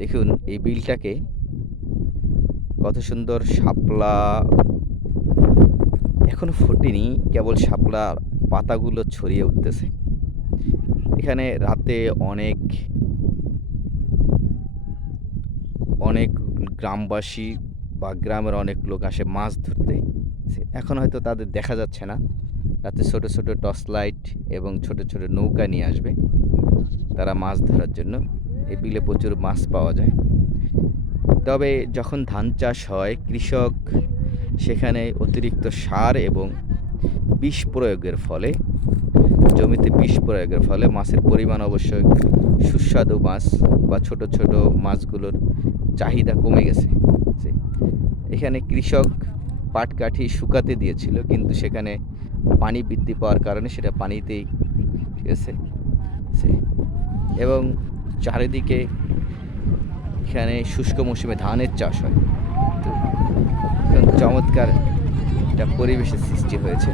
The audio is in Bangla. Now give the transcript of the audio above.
দেখুন এই বিলটাকে কত সুন্দর শাপলা এখনো ফোটেনি, কেবল শাপলার পাতাগুলো ছড়িয়ে উঠতেছে। এখানে রাতে অনেক অনেক গ্রামবাসী বা গ্রামের অনেক লোক আসে মাছ ধরতে। এখন হয়তো তাদের দেখা যাচ্ছে না। রাতে ছোট, ছোট টর্চ লাইট এবং ছোট, ছোট নৌকা নিয়ে আসবে তারা মাছ ধরার জন্য। এই বিলে প্রচুর মাছ পাওয়া যায়। তবে যখন ধান চাষ হয় কৃষক সেখানে অতিরিক্ত সার এবং বিষ প্রয়োগের ফলে জমিতে বিষ প্রয়োগের ফলে মাছের পরিমাণ অবশ্যই সুস্বাদু মাছ বা ছোট, ছোট মাছগুলোর চাহিদা কমে গেছে। জি। এখানে কৃষক পাটকাঠি শুকাতে দিয়েছিল কিন্তু সেখানে পানি বৃদ্ধি পাওয়ার কারণে সেটা পানিতেই ঠিক আছে? জি। এবং চারিদিকে এখানে শুষ্ক মৌসুমে ধানের চাষ হয়। তো চমৎকার একটা পরিবেশের সৃষ্টি হয়েছে।